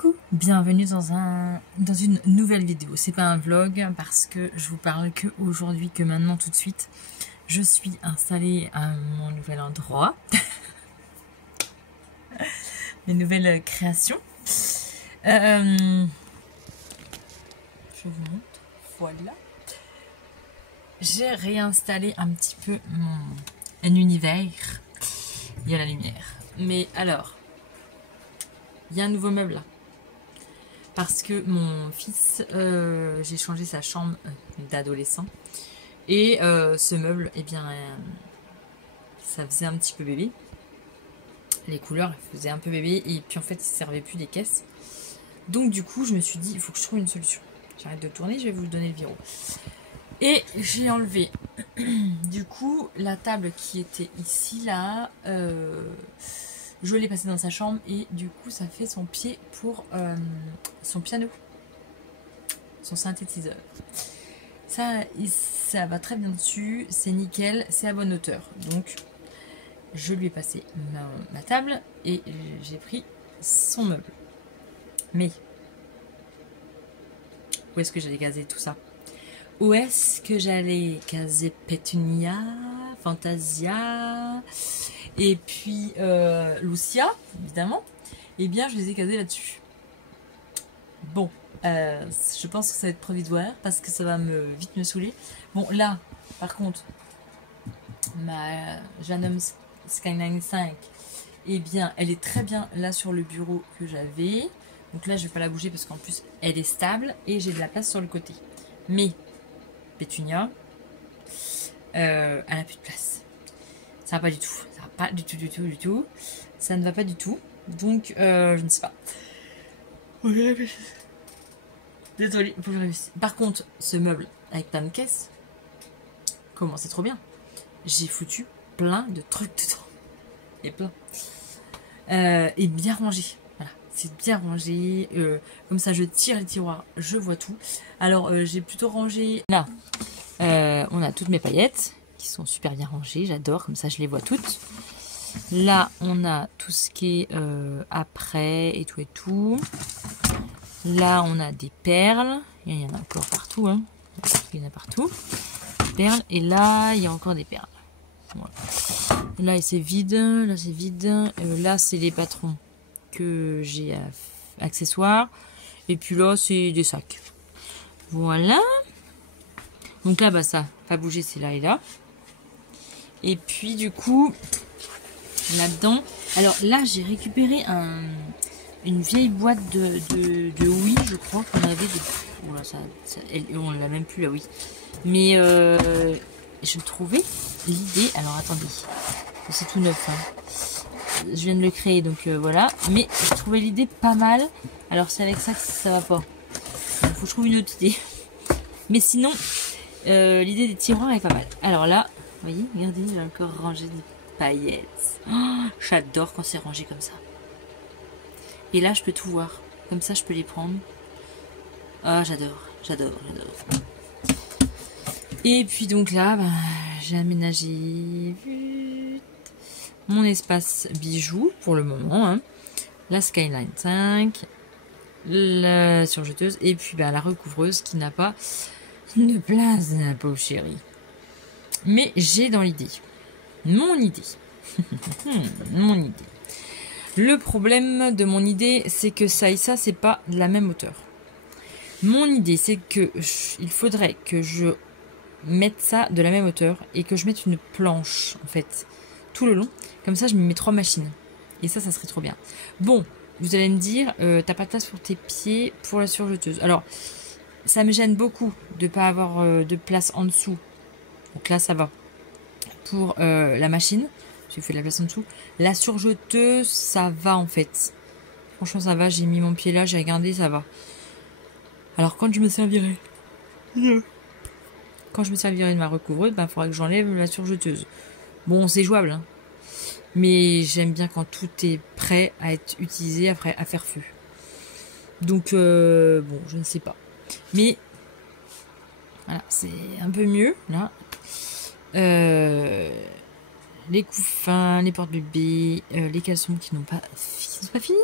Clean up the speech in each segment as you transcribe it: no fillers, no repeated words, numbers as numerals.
Coucou, bienvenue dans une nouvelle vidéo. C'est pas un vlog parce que je vous parle que aujourd'hui, que maintenant tout de suite. Je suis installée à mon nouvel endroit. Mes nouvelles créations. Je vous montre. Voilà. J'ai réinstallé un petit peu un univers. Il y a la lumière. Mais alors, il y a un nouveau meuble là. Parce que mon fils, j'ai changé sa chambre d'adolescent. Et ce meuble, eh bien, ça faisait un petit peu bébé. Les couleurs faisaient un peu bébé. Et puis en fait, il ne servait plus des caisses. Donc du coup, je me suis dit, il faut que je trouve une solution. J'arrête de tourner, je vais vous donner le verrou. Et j'ai enlevé, du coup, la table qui était ici, là, je l'ai passée dans sa chambre et du coup, ça fait son pied pour son piano, son synthétiseur. Ça va très bien dessus, c'est nickel, c'est à bonne hauteur. Donc, je lui ai passé ma table et j'ai pris son meuble. Mais, où est-ce que j'allais caser tout ça ? Où est-ce que j'allais caser Pétunia, Fantasia et puis Lucia, évidemment. Eh bien, je les ai casés là-dessus. Bon, je pense que ça va être provisoire parce que ça va vite me saouler. Bon, là, par contre, ma Janum Skyline 5, eh bien, elle est très bien là sur le bureau que j'avais. Donc là, je ne vais pas la bouger parce qu'en plus, elle est stable et j'ai de la place sur le côté. Mais Pétunia, elle n'a plus de place. Ça va pas du tout. Ça va pas du tout. Ça ne va pas du tout. Donc, je ne sais pas. Désolée. Par contre, ce meuble avec plein de caisses, comment c'est trop bien. J'ai foutu plein de trucs dedans. Et plein. Et bien rangé. Voilà. C'est bien rangé. Comme ça, je tire les tiroirs. Je vois tout. Alors, j'ai plutôt rangé... Là. On a toutes mes paillettes qui sont super bien rangées, j'adore, comme ça je les vois toutes. Là, on a tout ce qui est après et tout. Là, on a des perles. Il y en a encore partout. Hein. Il y en a partout. Des perles. Et là, il y a encore des perles. Voilà. Là, c'est vide. Là, c'est vide. Là, c'est les patrons que j'ai accessoires. Et puis là, c'est des sacs. Voilà. Donc là, bah ça va bouger, c'est là et là. Et puis du coup, là-dedans, alors là, j'ai récupéré une vieille boîte de Wii, je crois qu'on avait. Voilà, on l'a même plus la Wii. Mais je trouvais l'idée. Alors attendez, c'est tout neuf. Hein. Je viens de le créer, donc voilà. Mais je trouvais l'idée pas mal. Alors c'est avec ça que ça va pas. Il faut que je trouve une autre idée. Mais sinon. L'idée des tiroirs est pas mal. Alors là, vous voyez, regardez, j'ai encore rangé des paillettes. Oh, j'adore quand c'est rangé comme ça. Et là, je peux tout voir. Comme ça, je peux les prendre. Ah, j'adore. Et puis donc là, bah, j'ai aménagé mon espace bijoux pour le moment. Hein. La Skyline 5, la surjeteuse et puis bah, la recouvreuse qui n'a pas... une place, la pauvre chérie. Mais j'ai dans l'idée. Mon idée. Mon idée. Le problème de mon idée, c'est que ça et ça, c'est pas de la même hauteur. Mon idée, c'est que il faudrait que je mette ça de la même hauteur et que je mette une planche, en fait, tout le long. Comme ça, je me mets 3 machines. Et ça serait trop bien. Bon, vous allez me dire, t'as pas de place pour tes pieds pour la surjeteuse. Alors, ça me gêne beaucoup de ne pas avoir de place en dessous. Donc là, ça va. Pour la machine, j'ai fait de la place en dessous. La surjeteuse, ça va en fait. Franchement, ça va. J'ai mis mon pied là, j'ai regardé, ça va. Alors, quand je me servirai... Quand je me servirai de ma recouvreuse, il faudra que j'enlève la surjeteuse. Bon, c'est jouable. Hein. Mais j'aime bien quand tout est prêt à être utilisé, après à faire feu. Donc, bon, je ne sais pas. Mais voilà, c'est un peu mieux là. Les couffins, les porte-bébés, les caleçons qui n'ont pas fini,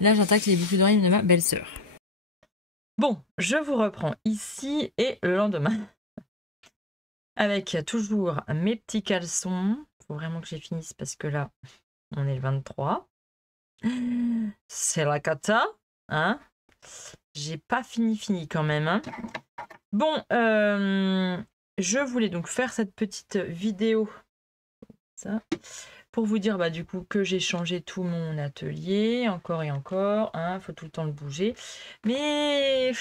Là, j'attaque les boucles d'oreilles de ma belle-sœur. Bon, je vous reprends ici et le lendemain. Avec toujours mes petits caleçons. Faut vraiment que je les finisse parce que là, on est le 23. C'est la cata, hein. J'ai pas fini quand même, hein. Bon, je voulais donc faire cette petite vidéo ça, pour vous dire du coup que j'ai changé tout mon atelier, encore et encore, hein, faut tout le temps le bouger. Mais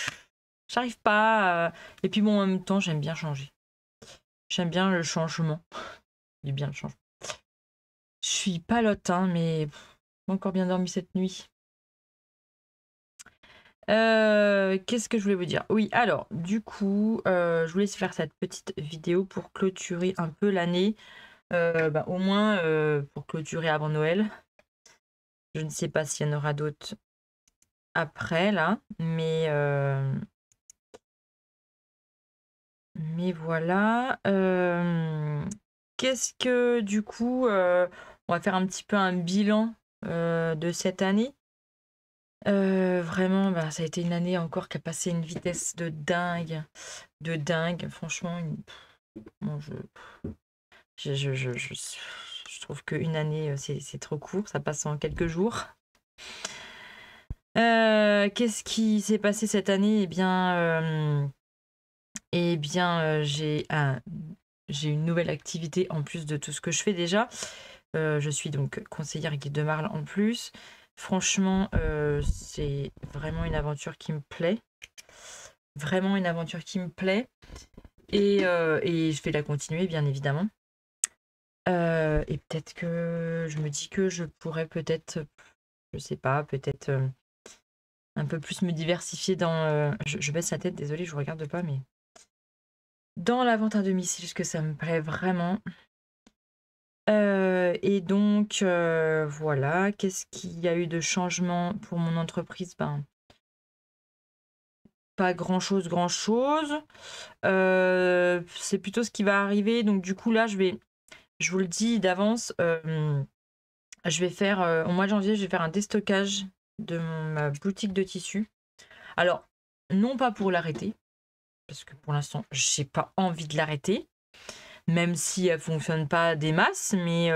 j'arrive pas. Et puis bon, en même temps, j'aime bien changer. J'aime bien le changement. J'aime bien le changement. Je suis palote, hein, mais encore bien dormi cette nuit. Qu'est-ce que je voulais vous dire? Oui, alors, du coup, je voulais faire cette petite vidéo pour clôturer un peu l'année. Au moins pour clôturer avant Noël. Je ne sais pas s'il y en aura d'autres après, là. Mais voilà. Qu'est-ce que, du coup, on va faire un petit peu un bilan de cette année. Vraiment, ça a été une année encore qui a passé une vitesse de dingue. De dingue. Franchement, bon, je trouve qu'une année, c'est trop court. Ça passe en quelques jours. Qu'est-ce qui s'est passé cette année? J'ai une nouvelle activité en plus de tout ce que je fais déjà. Je suis donc conseillère guide de Marle en plus. Franchement, c'est vraiment une aventure qui me plaît. Vraiment une aventure qui me plaît. Et je vais la continuer, bien évidemment. Et peut-être que je me dis que je pourrais peut-être, je sais pas, peut-être un peu plus me diversifier dans... je baisse la tête, désolée, je vous regarde pas, mais... Dans la vente à domicile, parce que ça me plaît vraiment. Et donc, voilà. Qu'est-ce qu'il y a eu de changement pour mon entreprise? Pas grand-chose. C'est plutôt ce qui va arriver. Donc, du coup, là, je vous le dis d'avance, je vais faire... au mois de janvier, je vais faire un déstockage de ma boutique de tissus. Alors, non pas pour l'arrêter, parce que pour l'instant, j'ai pas envie de l'arrêter, même si elle fonctionne pas des masses, mais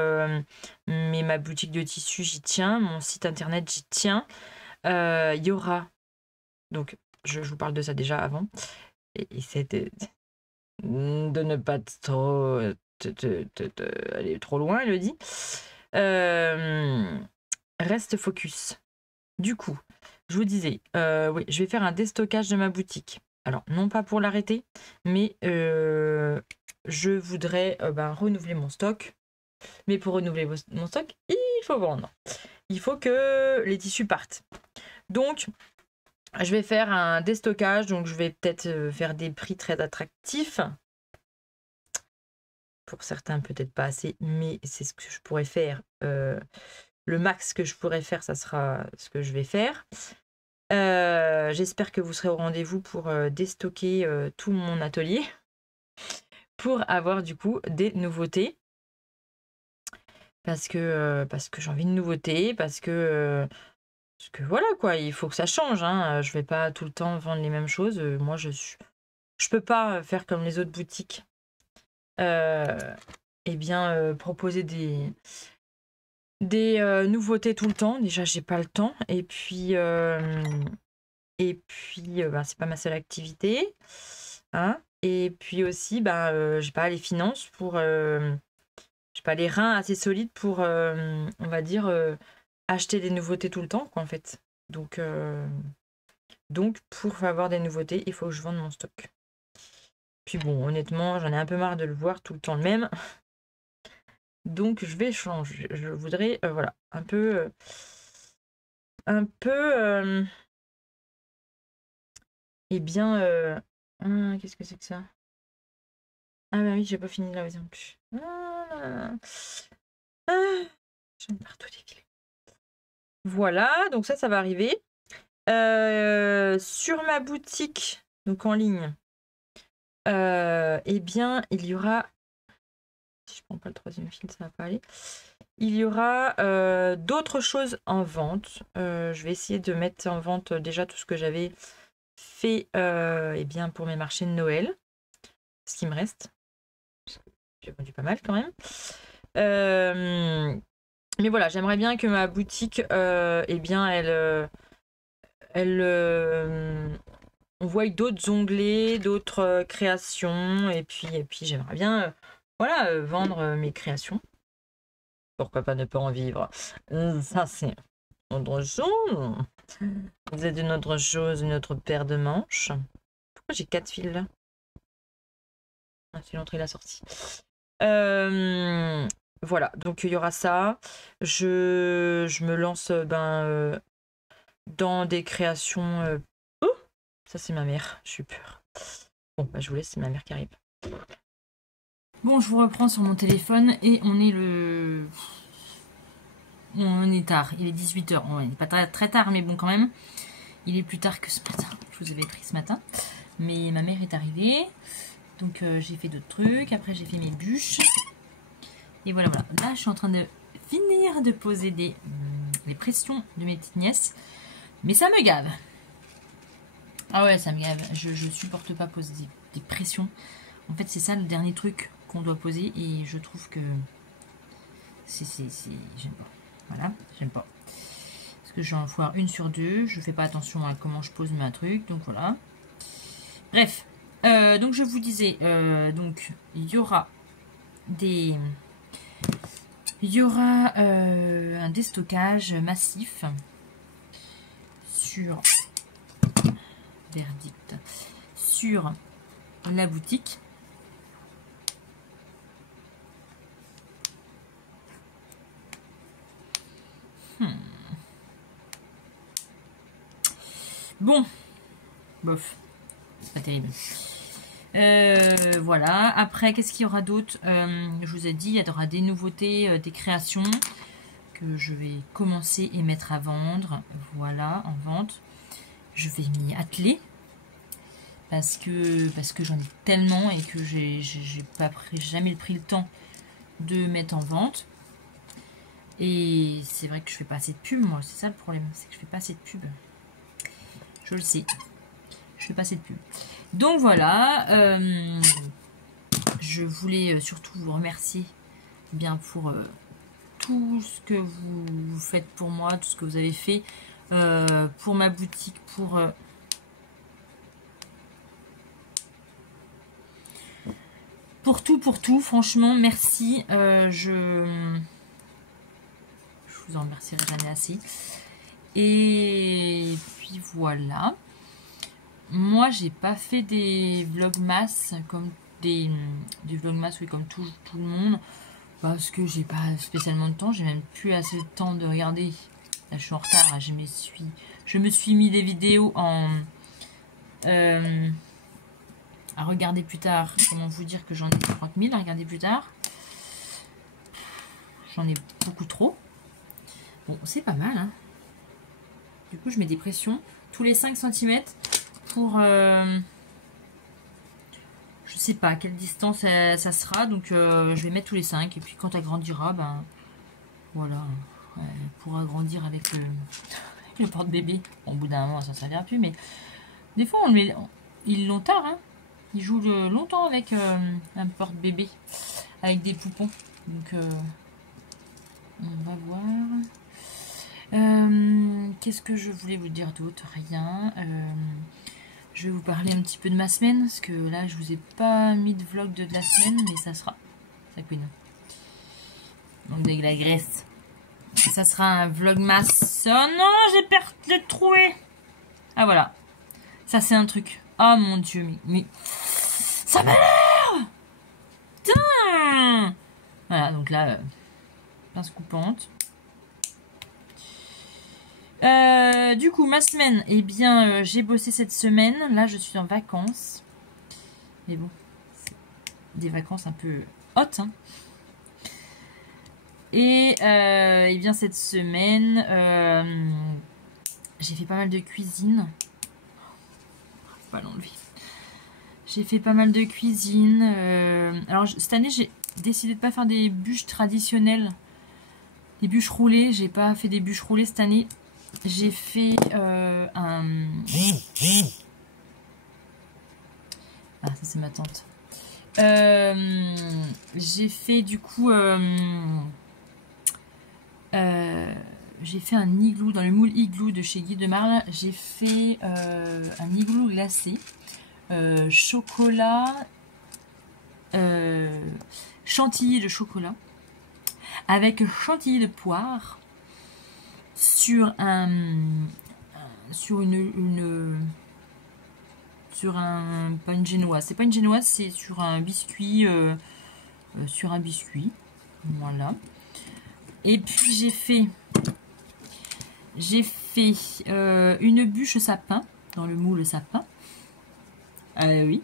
ma boutique de tissus, j'y tiens, mon site internet, j'y tiens. Il y aura, donc je vous parle de ça déjà avant, et c'est de ne pas trop aller trop loin, Elodie. Reste focus. Du coup, je vous disais, oui, je vais faire un déstockage de ma boutique. Alors, non pas pour l'arrêter, mais je voudrais renouveler mon stock. Mais pour renouveler mon stock, il faut vendre. Il faut que les tissus partent. Donc, je vais faire un déstockage. Donc, je vais peut-être faire des prix très attractifs. Pour certains, peut-être pas assez, mais c'est ce que je pourrais faire. Le max que je pourrais faire, ça sera ce que je vais faire. J'espère que vous serez au rendez-vous pour déstocker tout mon atelier pour avoir du coup des nouveautés parce que j'ai envie de nouveautés, parce que voilà quoi, il faut que ça change, hein. Je vais pas tout le temps vendre les mêmes choses. Moi je peux pas faire comme les autres boutiques, proposer des nouveautés tout le temps. Déjà j'ai pas le temps et puis c'est pas ma seule activité, hein. Et puis aussi, j'ai pas les finances pour... j'ai pas les reins assez solides pour, on va dire, acheter des nouveautés tout le temps, quoi, en fait. Donc, pour avoir des nouveautés, il faut que je vende mon stock. Puis bon, honnêtement, j'en ai un peu marre de le voir tout le temps le même. Donc, je vais changer. Je voudrais, voilà, un peu... qu'est-ce que c'est que ça? Ah bah oui, j'ai pas fini la version plus. J'en ai partout défilé. Voilà, donc ça va arriver. Sur ma boutique, donc en ligne, il y aura... Si je prends pas le troisième fil, ça va pas aller. il y aura d'autres choses en vente. Je vais essayer de mettre en vente déjà tout ce que j'avais fait eh bien, pour mes marchés de Noël. Ce qui me reste. J'ai vendu pas mal quand même. Mais voilà, j'aimerais bien que ma boutique, eh bien, on voit d'autres onglets, d'autres créations. Et puis j'aimerais bien voilà, vendre mes créations. Pourquoi pas ne pas en vivre? Ça, c'est autre chose. Vous êtes une autre chose, une autre paire de manches. Pourquoi j'ai 4 fils là? Ah, c'est l'entrée et la sortie. Voilà, donc il y aura ça. Je me lance dans des créations. Oh, ça c'est ma mère, je suis peur. Bon, bah, je vous laisse, c'est ma mère qui arrive. Bon, je vous reprends sur mon téléphone et on est on est tard, il est 18h. Bon, il n'est pas très tard, mais bon, quand même. Il est plus tard que ce matin. Je vous avais pris ce matin. Mais ma mère est arrivée. Donc, j'ai fait d'autres trucs. Après, j'ai fait mes bûches. Et voilà, voilà. Là, je suis en train de finir de poser les pressions de mes petites nièces. Mais ça me gave. Ah ouais, ça me gave. Je supporte pas poser des pressions. En fait, c'est ça le dernier truc qu'on doit poser. Et je trouve que j'aime pas. Voilà, j'aime pas. Parce que j'en foire une sur deux. Je fais pas attention à comment je pose ma truc. Donc voilà. Bref. Donc je vous disais. Donc il y aura un déstockage massif sur verdict sur la boutique. Bon, bof, c'est pas terrible. Voilà, après qu'est-ce qu'il y aura d'autre? Je vous ai dit, il y aura des nouveautés, des créations que je vais commencer et mettre à vendre. Voilà, en vente. Je vais m'y atteler parce que j'en ai tellement et que j'ai jamais pris le temps de mettre en vente. Et c'est vrai que je fais pas assez de pub, moi, c'est ça le problème, c'est que je fais pas assez de pub. Je le sais, je fais pas assez de pub. Donc voilà, je voulais surtout vous remercier bien pour tout ce que vous faites pour moi, tout ce que vous avez fait pour ma boutique, pour tout, franchement, merci. Je vous en remercierai jamais assez. Et puis voilà. Moi, j'ai pas fait des vlogmas comme des vlogmas, oui, comme tout le monde, parce que j'ai pas spécialement de temps. J'ai même plus assez de temps de regarder. Là, je suis en retard. Là, je me suis mis des vidéos à regarder plus tard. Comment vous dire que j'en ai 50 000 à regarder plus tard. J'en ai beaucoup trop. Bon, c'est pas mal, hein. Du coup, je mets des pressions tous les 5 cm pour... je sais pas à quelle distance ça sera. Donc, je vais mettre tous les 5. Et puis, quand elle grandira, ben... Voilà. Elle pourra grandir avec le porte-bébé. Bon, au bout d'un moment, ça ne servira plus. Mais des fois, ils l'ont tard, hein. Ils jouent longtemps avec un porte-bébé. Avec des poupons. Donc, on va voir... qu'est-ce que je voulais vous dire d'autre? Rien. Je vais vous parler un petit peu de ma semaine, parce que là, je vous ai pas mis de vlog de la semaine, mais ça sera. Ça couine. Donc, de la graisse. Ça sera un vlogmas. Oh non, j'ai perdu de trouver. Ah, voilà. Ça, c'est un truc. Oh mon dieu, mais ça m'énerve. Putain. Voilà, donc là, pince coupante. Du coup, ma semaine, eh bien, j'ai bossé cette semaine. Là, je suis en vacances. Mais bon, des vacances un peu hautes. Hein. Et eh bien, cette semaine, j'ai fait pas mal de cuisine. Faut pas l'enlever. J'ai fait pas mal de cuisine. Alors, cette année, j'ai décidé de pas faire des bûches traditionnelles. des bûches roulées. J'ai pas fait des bûches roulées cette année. J'ai fait un... Ah, ça c'est ma tante. J'ai fait du coup... j'ai fait un igloo dans le moule igloo de chez Guy de Marle. J'ai fait un igloo glacé. Chocolat... chantilly de chocolat. Avec chantilly de poire. Sur un pas une génoise, c'est pas une génoise, c'est sur un biscuit voilà. Et puis j'ai fait une bûche sapin dans le moule sapin, oui,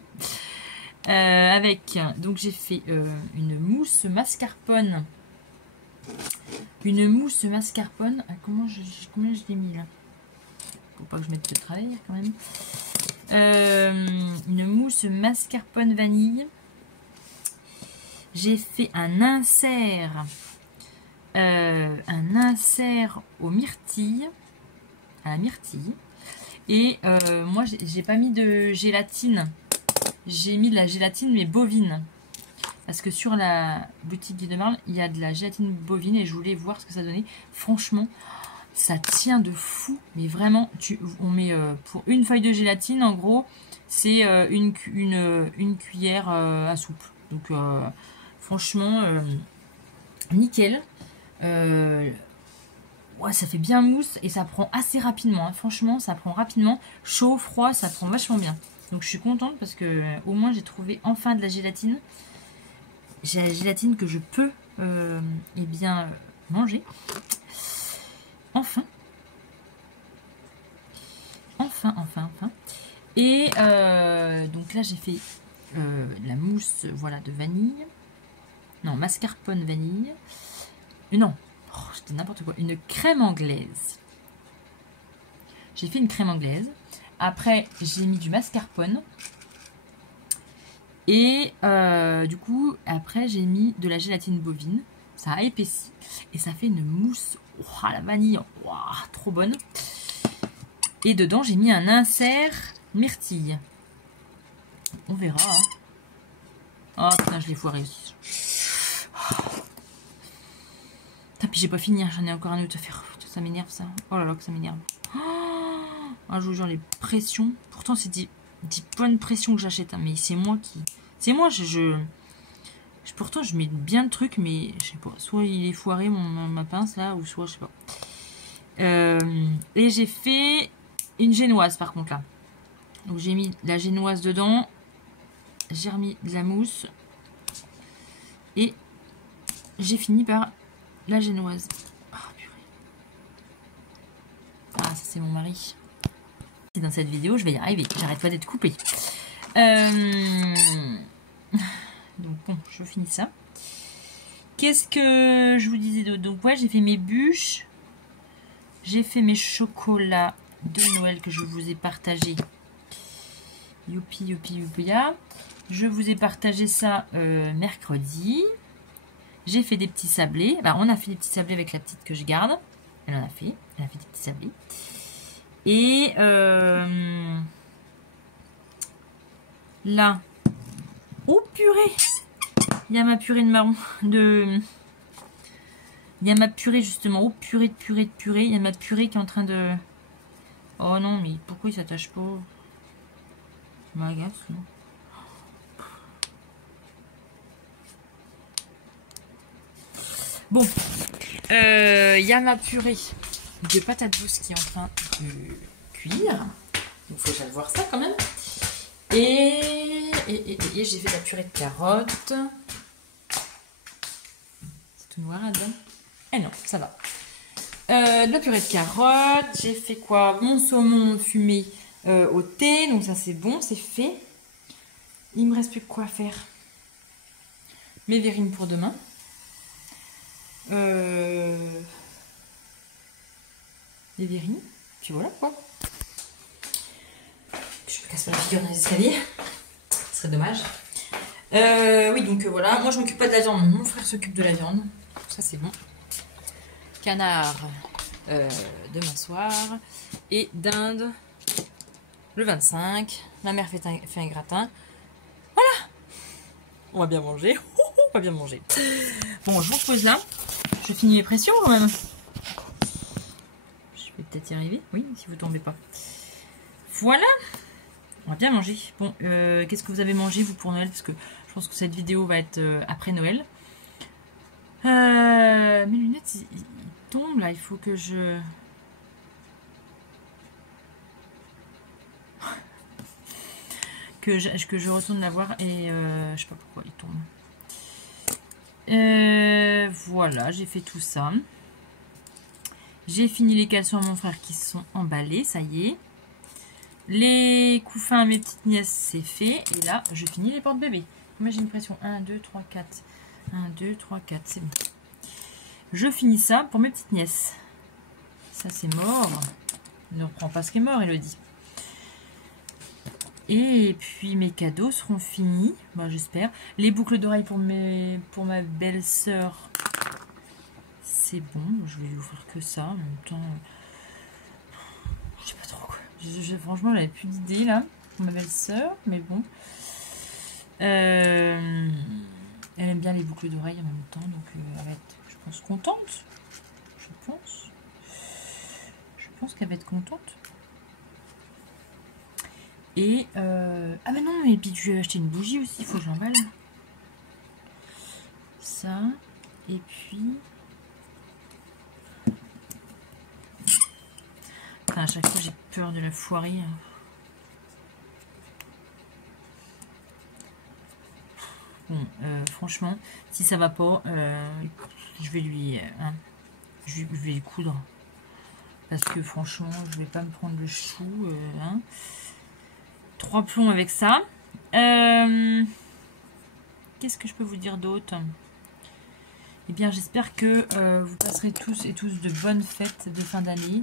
avec, donc j'ai fait une mousse mascarpone. Une mousse mascarpone. Ah, combien je l'ai mis là? Faut pas que je mette de travail quand même. Une mousse mascarpone vanille. J'ai fait un insert. Au myrtille. À la myrtille. Et moi j'ai pas mis de gélatine. J'ai mis de la gélatine mais bovine. Parce que sur la boutique Guy de Marle, il y a de la gélatine bovine et je voulais voir ce que ça donnait. Franchement, ça tient de fou. Mais vraiment, on met pour une feuille de gélatine, en gros, c'est une cuillère à soupe. Donc, franchement, nickel. Ouais, ça fait bien mousse et ça prend assez rapidement. Hein. Franchement, ça prend rapidement. Chaud, froid, ça prend vachement bien. Donc, je suis contente parce que au moins, j'ai trouvé enfin de la gélatine. J'ai la gélatine que je peux eh bien manger. Enfin. Et donc là j'ai fait la mousse voilà de vanille. Non, mascarpone vanille. Non, c'était n'importe quoi. Une crème anglaise. J'ai fait une crème anglaise. Après j'ai mis du mascarpone. Et du coup, après, j'ai mis de la gélatine bovine. Ça a épaissi. Et ça fait une mousse. Oh, la vanille. Oh, trop bonne. Et dedans, j'ai mis un insert myrtille. On verra. Hein. Oh putain, je l'ai foiré aussi. Putain, puis j'ai pas fini. Hein. J'en ai encore un autre à faire. Putain, ça m'énerve ça. Oh là là, que ça m'énerve. Oh, je vous jure, les pressions. Pourtant, c'est des bonnes pressions que j'achète. Hein. Mais c'est moi qui... C'est moi, pourtant je mets bien le truc, mais je sais pas, soit il est foiré ma pince là, ou soit je sais pas. Et j'ai fait une génoise par contre là. Donc j'ai mis la génoise dedans, j'ai remis de la mousse et j'ai fini par la génoise. Ah purée. Ah ça c'est mon mari. Dans cette vidéo je vais y arriver, j'arrête pas d'être coupée. Donc bon, je finis ça. Qu'est-ce que je vous disais d'autre? Donc ouais, j'ai fait mes bûches. J'ai fait mes chocolats de Noël que je vous ai partagé. Youpi, youpi, youpi. Je vous ai partagé ça mercredi. J'ai fait des petits sablés. Bah, on a fait des petits sablés avec la petite que je garde. Elle en a fait. Elle a fait des petits sablés. Et là, oh purée, il y a ma purée de marron, il y a ma purée justement, oh purée de purée de purée, il y a ma purée qui est en train de, oh non mais pourquoi il s'attache pas, je m'agace. Bon, il y a ma purée de patates douces qui est en train de cuire, il faut que j'aille voir ça quand même. Et j'ai fait de la purée de carottes. C'est tout noir là-dedans. Eh non, ça va. De la purée de carottes. J'ai fait quoi? Mon saumon fumé au thé. Donc ça c'est bon, c'est fait. Il me reste plus que quoi faire. Mes verrines pour demain. Les verrines. Puis voilà quoi. Je me casse pas la figure dans les escaliers. Ce serait dommage. Oui, donc voilà. Moi, je m'occupe pas de la viande. Mon frère s'occupe de la viande. Ça, c'est bon. canard demain soir. Et dinde le 25. Ma mère fait un gratin. Voilà. On va bien manger. On va bien manger. Bon, je vous repose là. Je finis les pressions quand même. Je vais peut-être y arriver. Oui, si vous tombez pas. Voilà. On va bien manger. Bon, qu'est-ce que vous avez mangé vous pour Noël? Parce que je pense que cette vidéo va être après Noël. Mes lunettes, ils tombent là. Il faut que je... que je retourne la voir et je sais pas pourquoi ils tombent. Voilà, j'ai fait tout ça. J'ai fini les caleçons à mon frère qui sont emballés, ça y est. Les couffins à mes petites nièces, c'est fait. Et là, je finis les porte-bébés. Moi, j'ai une pression. 1, 2, 3, 4. 1, 2, 3, 4, c'est bon. Je finis ça pour mes petites nièces. Ça, c'est mort. Ne reprends pas ce qui est mort, Elodie. Et puis, mes cadeaux seront finis. Bon, j'espère. Les boucles d'oreilles pour ma belle-sœur. C'est bon. Je vais lui offrir que ça. En même temps... Je sais pas trop quoi. Franchement, j'avais plus d'idée là pour ma belle-sœur, mais bon. Elle aime bien les boucles d'oreilles en même temps, donc elle va être, je pense, contente. Je pense qu'elle va être contente. Et ah mais non, et puis je vais acheter une bougie aussi, il faut que j'emballe. Ça, et puis. Enfin, à chaque fois, j'ai peur de la foirer. Bon, franchement, si ça va pas, je vais lui, je vais lui coudre. Parce que franchement, je vais pas me prendre le chou. 3 plombs avec ça. Qu'est-ce que je peux vous dire d'autre? Eh bien, j'espère que vous passerez tous et tous de bonnes fêtes de fin d'année.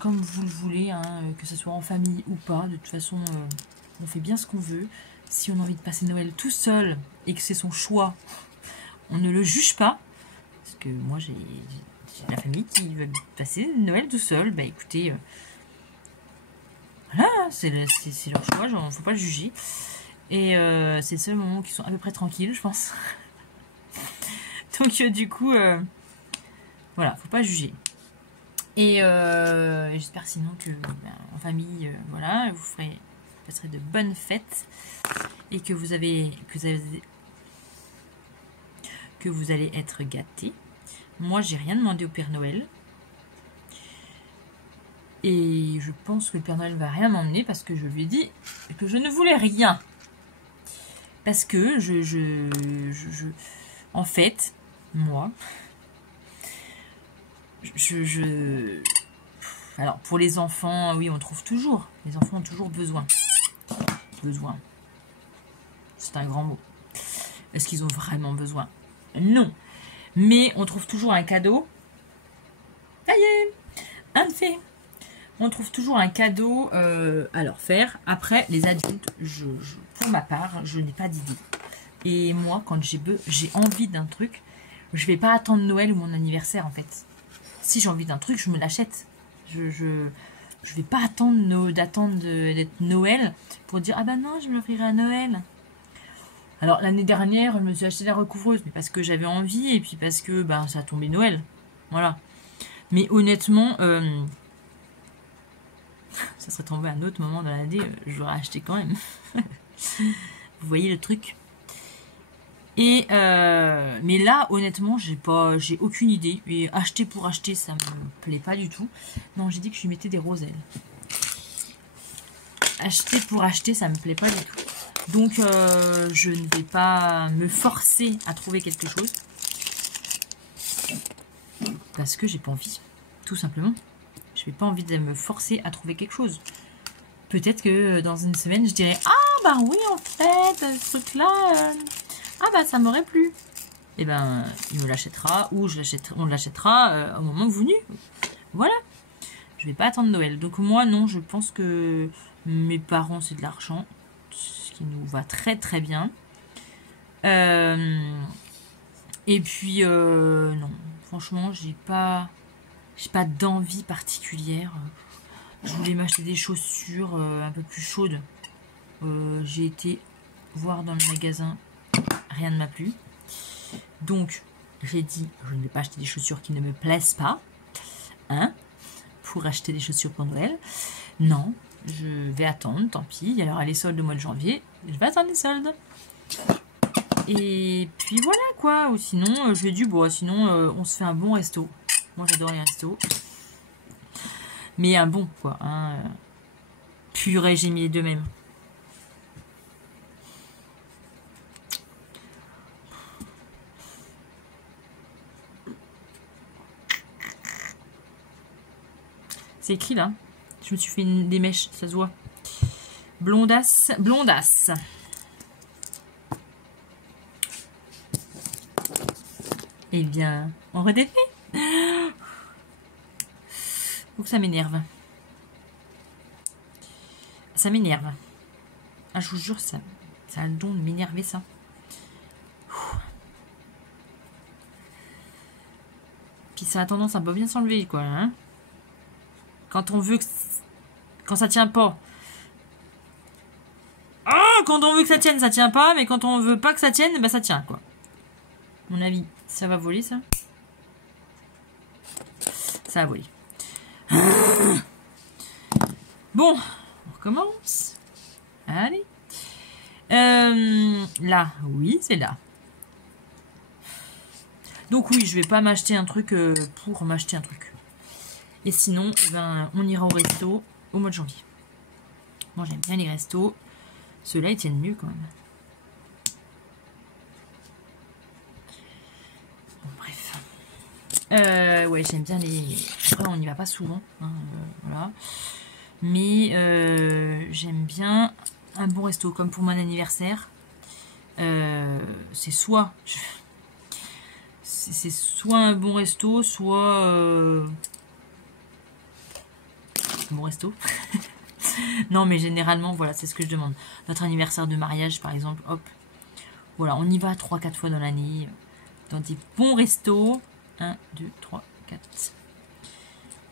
Comme vous le voulez, hein, que ce soit en famille ou pas. De toute façon, on fait bien ce qu'on veut. Si on a envie de passer Noël tout seul et que c'est son choix, on ne le juge pas. Parce que moi, j'ai la famille qui veut passer Noël tout seul. Bah écoutez, voilà, c'est leur choix, il ne faut pas le juger. Et c'est le seul moment où ils sont à peu près tranquilles, je pense. Donc du coup, voilà, faut pas juger. Et j'espère sinon que en famille, voilà, vous passerez de bonnes fêtes et que vous allez être gâtés. Moi, j'ai rien demandé au Père Noël. Et je pense que le Père Noël va rien m'emmener parce que je lui ai dit que je ne voulais rien. Parce que en fait, moi, alors, pour les enfants, oui, on trouve toujours. Les enfants ont toujours besoin. Besoin. C'est un grand mot. Est-ce qu'ils ont vraiment besoin? Non. Mais on trouve toujours un cadeau. Ça y est, un fait. On trouve toujours un cadeau à leur faire. Après, les adultes, pour ma part, je n'ai pas d'idée. Et moi, quand j'ai envie d'un truc, je vais pas attendre Noël ou mon anniversaire, en fait. Si j'ai envie d'un truc, je me l'achète. Je vais pas attendre d'être Noël pour dire ah ben non, je me l'offrirai à Noël. Alors l'année dernière, je me suis acheté la recouvreuse, mais parce que j'avais envie et puis parce que ben ça a tombé Noël. Voilà. Mais honnêtement, ça serait tombé à un autre moment dans l'année, je l'aurais acheté quand même. Vous voyez le truc. Et mais là, honnêtement, j'ai aucune idée. Et acheter pour acheter, ça me plaît pas du tout. Non, j'ai dit que je lui mettais des roselles. Acheter pour acheter, ça me plaît pas du tout. Donc, je ne vais pas me forcer à trouver quelque chose. Parce que j'ai pas envie, tout simplement. Je n'ai pas envie de me forcer à trouver quelque chose. Peut-être que dans une semaine, je dirais ah bah oui, en fait, ce truc-là... ah bah ça m'aurait plu. Et ben il me l'achètera ou on l'achètera au moment venu. Voilà. Je vais pas attendre Noël. Donc moi non, je pense que mes parents c'est de l'argent, ce qui nous va très très bien. Et puis, non, franchement, j'ai pas d'envie particulière. Je voulais m'acheter des chaussures un peu plus chaudes. J'ai été voir dans le magasin, rien ne m'a plu. Donc, j'ai dit, je ne vais pas acheter des chaussures qui ne me plaisent pas. Hein, pour acheter des chaussures pour Noël. Non, je vais attendre, tant pis. Il y aura les soldes au mois de janvier. Je vais attendre les soldes. Et puis voilà quoi. Ou sinon, je vais du bois. Sinon, on se fait un bon resto. Moi, j'adore les restos. Mais un bon, quoi. Hein. Purée, j'ai mis les deux mêmes. C'est écrit là. Je me suis fait des mèches, ça se voit. Blondasse, blondasse. Eh bien, on redéfait. Faut que ça m'énerve. Ça m'énerve. Ah, je vous jure, ça a le don de m'énerver, ça. Puis ça a tendance à pas bien s'enlever, quoi. Hein, quand on veut que... Quand ça tient pas. Ah, quand on veut que ça tienne, ça tient pas. Mais quand on veut pas que ça tienne, bah ça tient, quoi. À mon avis, ça va voler, ça. Ça va voler. Bon, on recommence. Allez. Là, oui, c'est là. Donc oui, je vais pas m'acheter un truc pour m'acheter un truc. Et sinon, eh ben, on ira au resto au mois de janvier. Moi, j'aime bien les restos. Ceux-là, ils tiennent mieux quand même. Bon, bref. Ouais, j'aime bien les... Après, on n'y va pas souvent. Hein, voilà. Mais j'aime bien un bon resto. Comme pour mon anniversaire. C'est soit... C'est soit un bon resto, soit... Bon resto. Non, mais généralement, voilà, c'est ce que je demande. Notre anniversaire de mariage, par exemple, hop. Voilà, on y va 3-4 fois dans l'année. Dans des bons restos. 1, 2, 3, 4.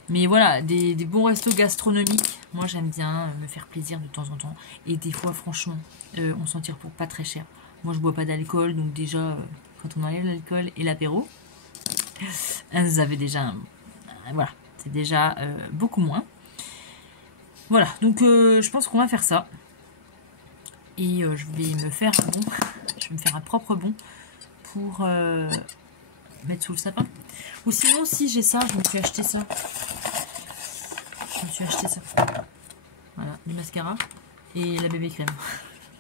Mais voilà, des bons restos gastronomiques. Moi, j'aime bien me faire plaisir de temps en temps. Et des fois, franchement, on s'en tire pour pas très cher. Moi, je bois pas d'alcool. Donc déjà, quand on enlève l'alcool et l'apéro, vous avez déjà... voilà, c'est déjà beaucoup moins. Voilà, donc je pense qu'on va faire ça. Et je vais me faire un bon. Je vais me faire un propre bon pour mettre sous le sapin. Ou sinon, si j'ai ça, je me suis acheté ça. Je me suis acheté ça. Voilà, les mascaras et la bébé crème.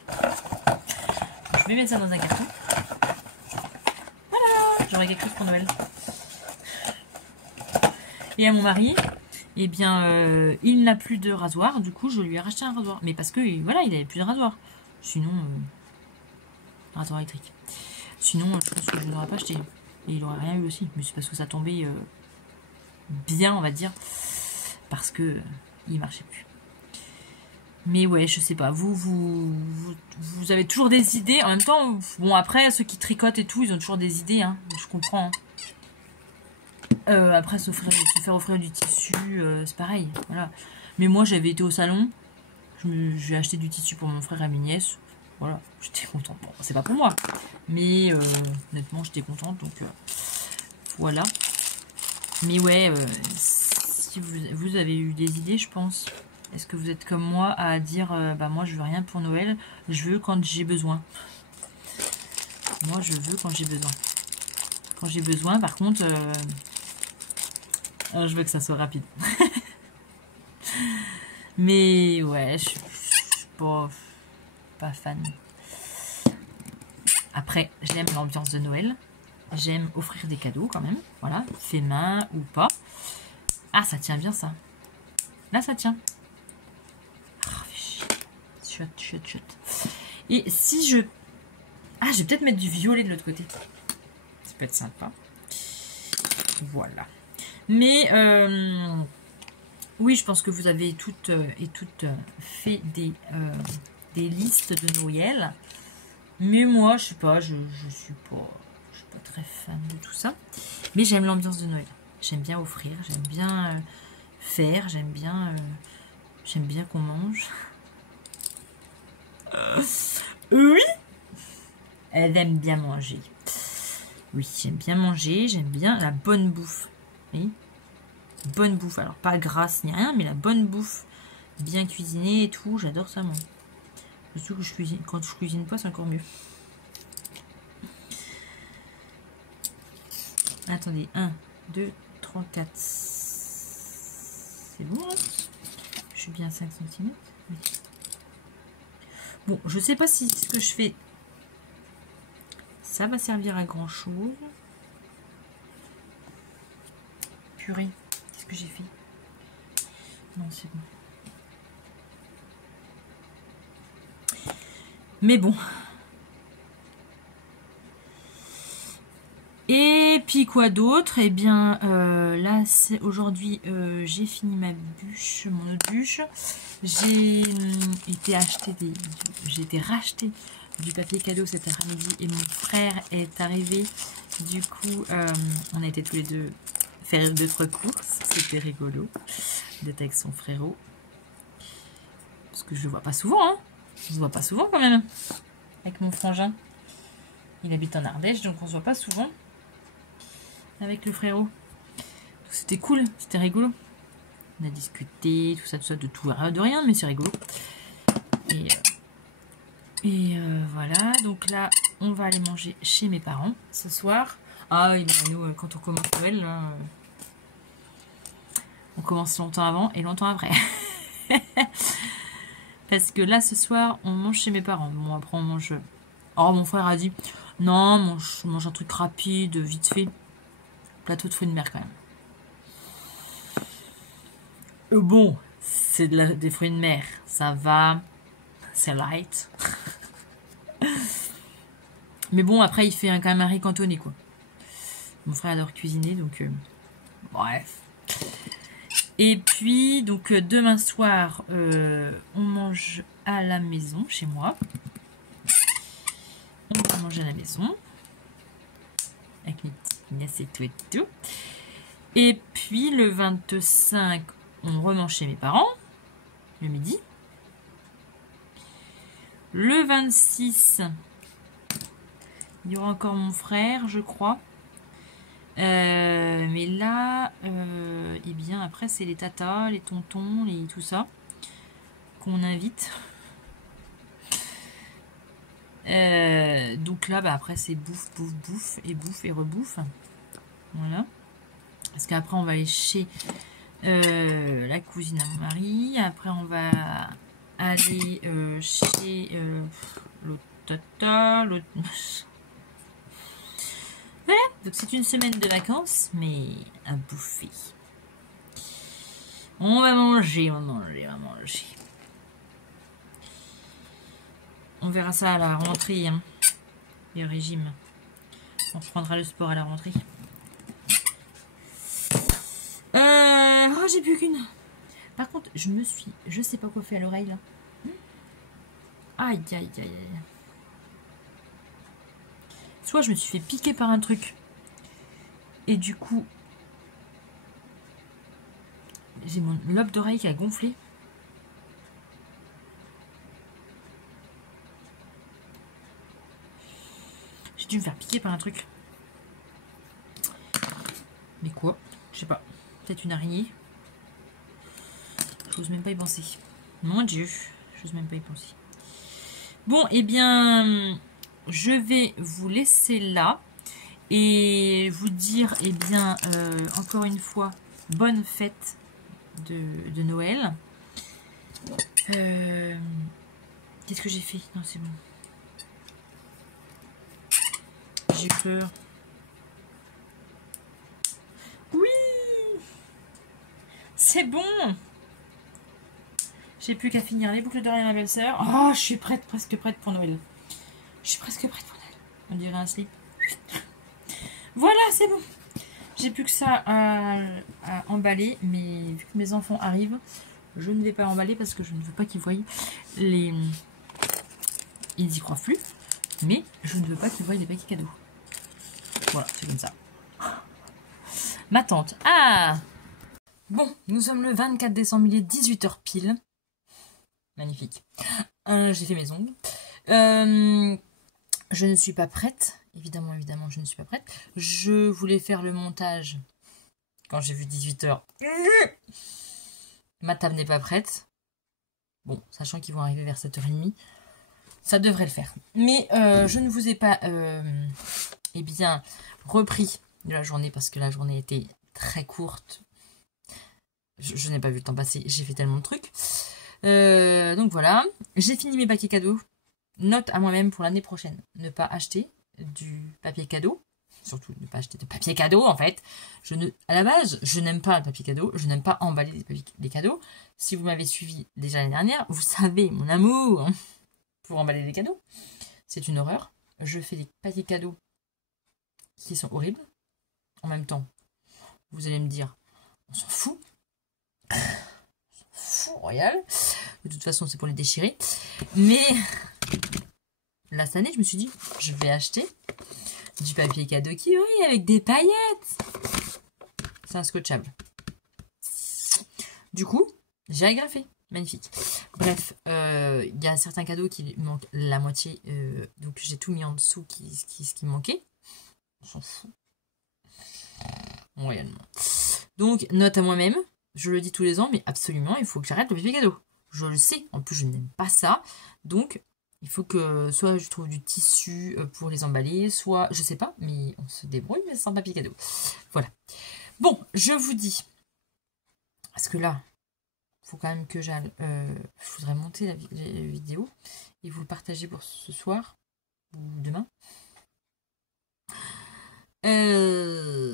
Je vais mettre ça dans un carton. Voilà, j'aurai quelque chose pour Noël. Et à mon mari... Eh bien, il n'a plus de rasoir. Du coup, je lui ai racheté un rasoir. Mais parce que, voilà, il n'avait plus de rasoir. Sinon, rasoir électrique. Sinon, je pense que je ne l'aurais pas acheté. Et il n'aurait rien eu aussi. Mais c'est parce que ça tombait bien, on va dire. Parce que il marchait plus. Mais ouais, je sais pas. Vous avez toujours des idées. En même temps, bon, après, ceux qui tricotent et tout, ils ont toujours des idées. Hein, je comprends. Hein. Après, se faire offrir du tissu, c'est pareil. Voilà. Mais moi, j'avais été au salon. J'ai acheté du tissu pour mon frère et mes nièces. Voilà, j'étais contente. Bon, c'est pas pour moi. Mais honnêtement, j'étais contente. Donc, voilà. Mais ouais, si vous avez eu des idées, je pense. Est-ce que vous êtes comme moi à dire, bah moi, je veux rien pour Noël. Je veux quand j'ai besoin. Moi, je veux quand j'ai besoin. Quand j'ai besoin, par contre... je veux que ça soit rapide. Mais ouais, je suis pas fan. Après, j'aime l'ambiance de Noël. J'aime offrir des cadeaux quand même. Voilà, fait main ou pas. Ah, ça tient bien ça. Là, ça tient. Oh, chut. Et si je... Ah, je vais peut-être mettre du violet de l'autre côté. Ça peut être sympa. Voilà. Mais oui, je pense que vous avez toutes fait des listes de Noël. Mais moi, je sais pas, je suis pas pas très fan de tout ça. Mais j'aime l'ambiance de Noël. J'aime bien offrir, j'aime bien faire, j'aime bien qu'on mange. Oui, elle aime bien manger. Oui, j'aime bien manger, j'aime bien la bonne bouffe. Oui, bonne bouffe. Alors pas grasse ni rien, mais la bonne bouffe. Bien cuisinée et tout, j'adore ça moi. Surtout que quand je cuisine pas, c'est encore mieux. Attendez, 1, 2, 3, 4. C'est bon, hein? Je suis bien à 5 cm. Oui. Bon, je sais pas si ce que je fais, ça va servir à grand chose. Purée, qu'est-ce que j'ai fait? Non, c'est bon. Mais bon. Et puis quoi d'autre? Eh bien, là, c'est aujourd'hui, j'ai fini ma bûche, mon autre bûche. J'ai été racheter du papier cadeau cet après-midi et mon frère est arrivé. Du coup, on a été tous les deux faire d'autres courses. C'était rigolo d'être avec son frérot. Parce que je le vois pas souvent, hein. On se voit pas souvent quand même. Avec mon frangin. Il habite en Ardèche, donc on se voit pas souvent. Avec le frérot. C'était cool, c'était rigolo. On a discuté, tout ça, de tout, de rien, mais c'est rigolo. Et voilà, donc là, on va aller manger chez mes parents ce soir. Ah oui, nous, quand on commence Noël, là, on commence longtemps avant et longtemps après. Parce que là, ce soir, on mange chez mes parents. Bon, après, on mange... Oh, mon frère a dit, non, on mange un truc rapide, vite fait. Plateau de fruits de mer, quand même. Bon, c'est des fruits de mer. Ça va. C'est light. Mais bon, après, il fait quand même un riz cantonné, quoi. Mon frère adore cuisiner, donc... bref. Et puis, donc, demain soir, on mange à la maison, chez moi. On va manger à la maison. Avec mes petites nièces et tout et tout. Et puis, le 25, on remange chez mes parents. Le midi. Le 26, il y aura encore mon frère, je crois. Mais là, eh bien, après, c'est les tatas, les tontons, tout ça qu'on invite. Donc là, bah, après, c'est bouffe, bouffe et rebouffe. Voilà. Parce qu'après, on va aller chez la cousine à mon mari. Après, on va aller chez l'autre tata, l'autre... Voilà, donc c'est une semaine de vacances, mais à bouffer. On va manger, on va manger, on va manger. On verra ça à la rentrée, hein, le régime. On reprendra le sport à la rentrée. Oh, j'ai plus qu'une. Par contre, je sais pas quoi faire à l'oreille, là. Aïe, aïe, aïe, aïe. Soit je me suis fait piquer par un truc. Et du coup, j'ai mon lobe d'oreille qui a gonflé. J'ai dû me faire piquer par un truc. Mais quoi? Je sais pas. Peut-être une araignée. J'ose même pas y penser. Mon Dieu, j'ose même pas y penser. Bon, eh bien, je vais vous laisser là et vous dire, eh bien, encore une fois, bonne fête de Noël. Qu'est-ce que j'ai fait? Non, c'est bon. J'ai peur. Oui! C'est bon! J'ai plus qu'à finir les boucles d'oreilles à ma belle-sœur. Oh, je suis prête, presque prête pour Noël. Je suis presque prête pour Noël. On dirait un slip. Voilà, c'est bon. J'ai plus que ça à emballer. Mais vu que mes enfants arrivent, je ne vais pas emballer parce que je ne veux pas qu'ils voient les... Ils y croient plus. Mais je ne veux pas qu'ils voient les paquets cadeaux. Voilà, c'est comme ça. Ma tante. Ah! Bon, nous sommes le 24 décembre, il est 18h pile. Magnifique. J'ai fait mes ongles. Je ne suis pas prête. Évidemment, je ne suis pas prête. Je voulais faire le montage quand j'ai vu 18h. Ma table n'est pas prête. Bon, sachant qu'ils vont arriver vers 7h30, ça devrait le faire. Mais je ne vous ai pas eh bien, repris de la journée parce que la journée était très courte. Je n'ai pas vu le temps passer, j'ai fait tellement de trucs. Donc voilà, j'ai fini mes papiers cadeaux. Note à moi-même pour l'année prochaine, ne pas acheter du papier cadeau. Surtout ne pas acheter de papier cadeau en fait. À la base, je n'aime pas le papier cadeau, je n'aime pas emballer les cadeaux. Si vous m'avez suivi déjà l'année dernière, vous savez mon amour pour emballer les cadeaux. C'est une horreur. Je fais des papiers cadeaux qui sont horribles. En même temps, vous allez me dire, on s'en fout. On s'en fout, royal. De toute façon, c'est pour les déchirer. Mais là, cette année, je me suis dit, je vais acheter du papier cadeau qui brille avec des paillettes. C'est inscotchable. Du coup, j'ai agrafé. Magnifique. Bref, il y a certains cadeaux qui manquent la moitié. Donc, j'ai tout mis en dessous ce qui me manquait. On s'en fout. Royalement. Donc, note à moi-même. Je le dis tous les ans, mais absolument, il faut que j'arrête le papier cadeau. Je le sais. En plus, je n'aime pas ça. Donc, il faut que soit je trouve du tissu pour les emballer, soit, je sais pas, mais on se débrouille, mais sans papier cadeau. Voilà. Bon, je vous dis. Parce que là, il faut quand même que j'aille. Je voudrais monter la vidéo et vous le partager pour ce soir ou demain.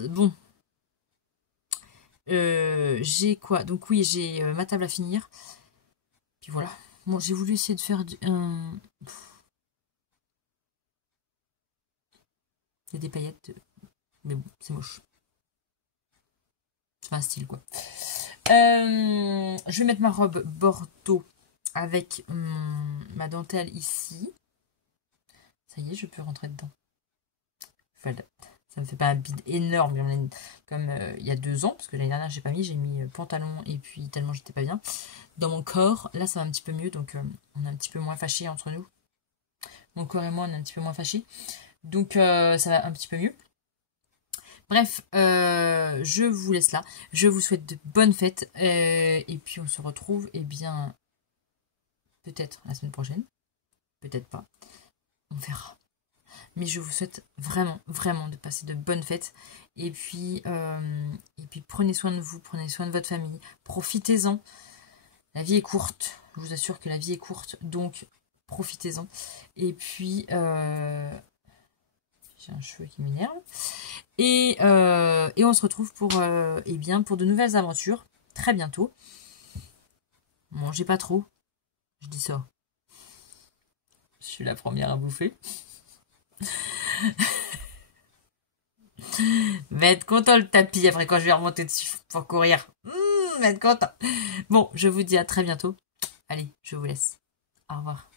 Bon. J'ai quoi? Donc oui, j'ai ma table à finir. Puis voilà. Bon, j'ai voulu essayer de faire il y a des paillettes. Mais bon, c'est moche. C'est pas un style, quoi. Je vais mettre ma robe bordeaux avec ma dentelle ici. Ça y est, je peux rentrer dedans. Voilà. Ça me fait pas un bide énorme comme il y a 2 ans, parce que l'année dernière j'ai pas mis, j'ai mis pantalon et puis tellement j'étais pas bien dans mon corps. Là ça va un petit peu mieux, donc on est un petit peu moins fâchés entre nous. Mon corps et moi on est un petit peu moins fâchés, donc ça va un petit peu mieux. Bref, je vous laisse là. Je vous souhaite de bonnes fêtes et puis on se retrouve bien peut-être la semaine prochaine, peut-être pas, on verra. Mais je vous souhaite vraiment, vraiment de passer de bonnes fêtes. Et puis prenez soin de vous, prenez soin de votre famille. Profitez-en. La vie est courte. Je vous assure que la vie est courte. Donc, profitez-en. Et puis, j'ai un cheveu qui m'énerve. Et on se retrouve pour de nouvelles aventures. Très bientôt. Mangez pas trop. Je dis ça. Je suis la première à bouffer. Va être content le tapis après quand je vais remonter dessus pour courir. Va être content. Bon, je vous dis à très bientôt. Allez, je vous laisse. Au revoir.